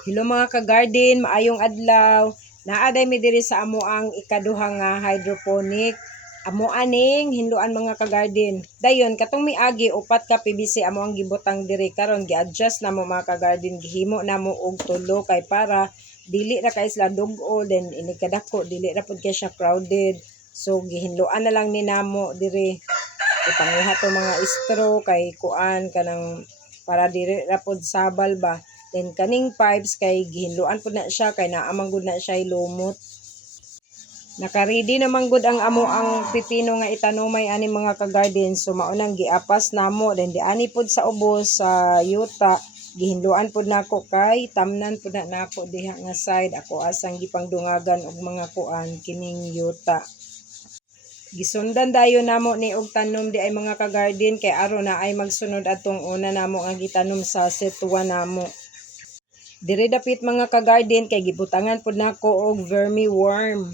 Hello mga ka-garden, maayong adlaw. Naaday mi diri sa amo ang ikaduha nga hydroponic. Amo aning hinluan mga ka-garden. Dayon katong miagi upat ka PVC amo ang gibutang diri karon gi-adjust namo mga ka-garden, gihimo namo og tulo kay para dili ra kay sila dug-o, then ini kadako dili ra pud kay siya crowded. So gihinluan na lang ni namo diri. Ipanguha to mga straw kay kuan kanang para diri ra pud sabal ba. Then kaning pipes kay gihinluan pud na siya kay naamang gud na siya lumot. Naka-ready naman gud ang amo ang pipino nga itanumay ani mga ka-garden. So maunang giapas namo, then di ani pud sa ubos sa yuta gihinluan pud nako kay tamnan pud na nako diha nga side ako asang gipangdungagan og mga kuan kining yuta. Gisundan dayon namo ni og tanom di ay mga ka-garden kay aron na ay magsunod atong una namo nga gitanom sa set 1 namo. Diri dapit mga ka-garden kay gibutangan pud nako og vermi worm.